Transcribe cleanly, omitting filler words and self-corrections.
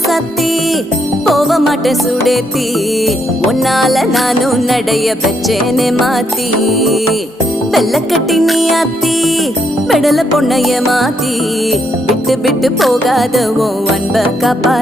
சத்தி போக மாட்டேன் சுடேத்தி உன்னால நானும் நடைய பெச்சேனே மாத்தி வெள்ள கட்டி நீ ஆத்தி பெடல பொண்ணைய மாத்தி விட்டு விட்டு போகாத உன் அன்ப காப்பாத்தி